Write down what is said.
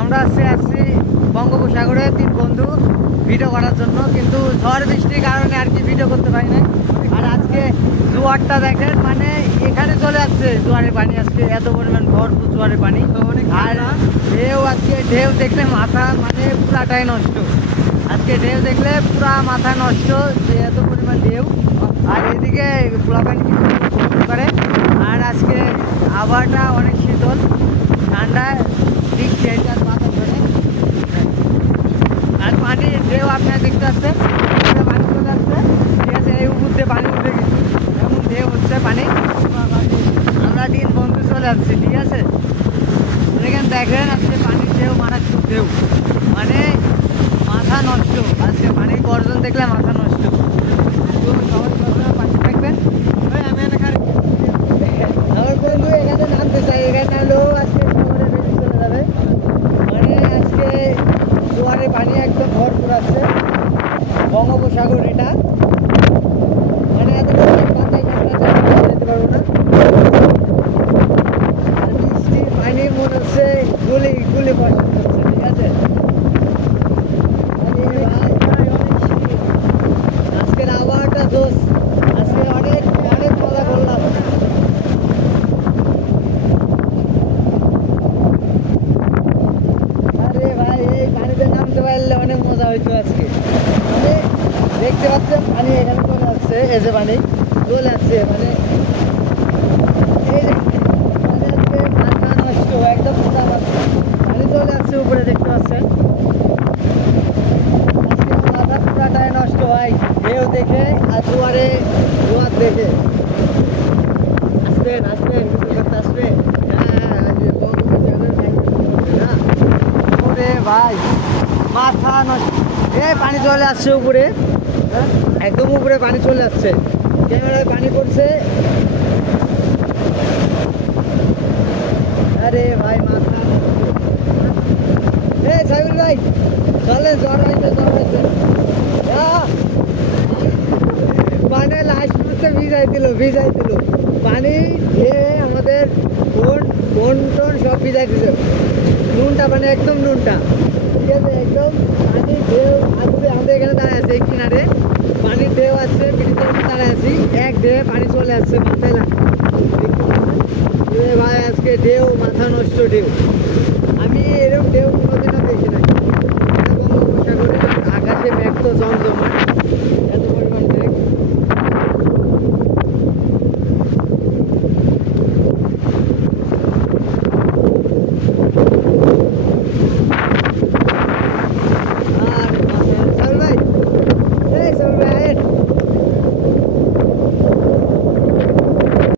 আমরা আসছি বঙ্গোপসাগরে 3 বন্ধু ভিডিও করার জন্য, কিন্তু ঝড় বৃষ্টির কারণে আর কি ভিডিও করতে পারি না। আর আজকে জোয়ারটা দেখেন, মানে এখানে চলে আসছে জোয়ারের পানি, আজকে এত পরিমাণ ভরপুর জোয়ারের পানি। আর ঢেউ, আজকে ঢেউ দেখলে মাথা মানে পুরাটাই নষ্ট। আজকে ঢেউ দেখলে পুরা মাথা নষ্ট, যে এত পরিমাণ ঢেউ। আর এদিকে পোলাপানি করে। আর আজকে আবহাওয়াটা অনেক শীতল, ঠান্ডায় দিচ্ছে এটার মাথা ধরে। আর পানির ঢেউ আপনারা দেখতে পাচ্ছেন, পানি চলে আসছে, ঠিক আছে। এই উপর দিয়ে পানি উঠে গেছে, এমন ঢেউ হচ্ছে পানি। আমরা 3 বন্ধু চলে আসছি, ঠিক আছে। এখানে দেখেন আজকে পানির ঢেউ, মারাত্মক ঢেউ, মানে মাথা নষ্ট। আজকে পানির গর্জন দেখলে মাথা নষ্ট। তো সবাই পাশে থাকবেন। আমার বন্ধু এখানে নামতে চাই, এখানে নামলেও আজকে শহরে বেশি চলে যাবে। মানে আজকে জোয়ারের পানি একদম ভরপুর আছে বঙ্গোপসাগর, এটা মানে এত মাথায় যেতে পারবো না। আর বৃষ্টির পানি মনে হচ্ছে গুলি গুলি বর্ষণ করছে, ঠিক আছে। আজকের আবহাওয়াটা জোস, আজকে অনেক অনেক মজা করলাম। আরে ভাই, এই পানিতে নামতে পারলে অনেক মজা হইতো আজকে। মানে দেখতে পাচ্ছেন পানি এখানে চলে আসছে, এই যে পানি চলে আসছে, মানে এই যে মানে আজকে মাথা নষ্ট, একদম পানি চলে আসছে উপরে, দেখতে পাচ্ছেন। আজকে মাথা পুরাটাই নষ্ট ভাই, ঢেউ দেখে আর জোয়ার দেখে। আসবেন আসবেন, কিছু করতে আসবে। ভাই মাথা নষ্ট, পানি চলে আসছে উপরে, একদম উপরে পানি চলে আসছে, ক্যামেরায় পানি পড়ছে। আরে ভাই মাথা, সাইবুল ভাই চলেন, জ্বর হয়েছে জ্বর হয়েছে। মানে লাস্ট মুহূর্তে ভিজাই দিল পানি, খেয়ে আমাদের ফোন টোন সব ভিজাই দিল। নুনটা মানে একদম নুনটা, ঠিক আছে, একদম পানির ঢেউ আসবে। আমাদের এখানে দাঁড়ায় আছে এক কিনারে, পানির ঢেউ আসছে, ব্রিজের উপর দাঁড়ায় আছি, এক ঢেউ পানি চলে আসছে মাথায় লাগছে। ভাই আজকে ঢেউ মাথা নষ্ট ঢেউ, আমি এরকম ঢেউ কোনোদিনও দেখি নাই। বঙ্গোপসাগরে আকাশে মেঘ তো জমজমাট।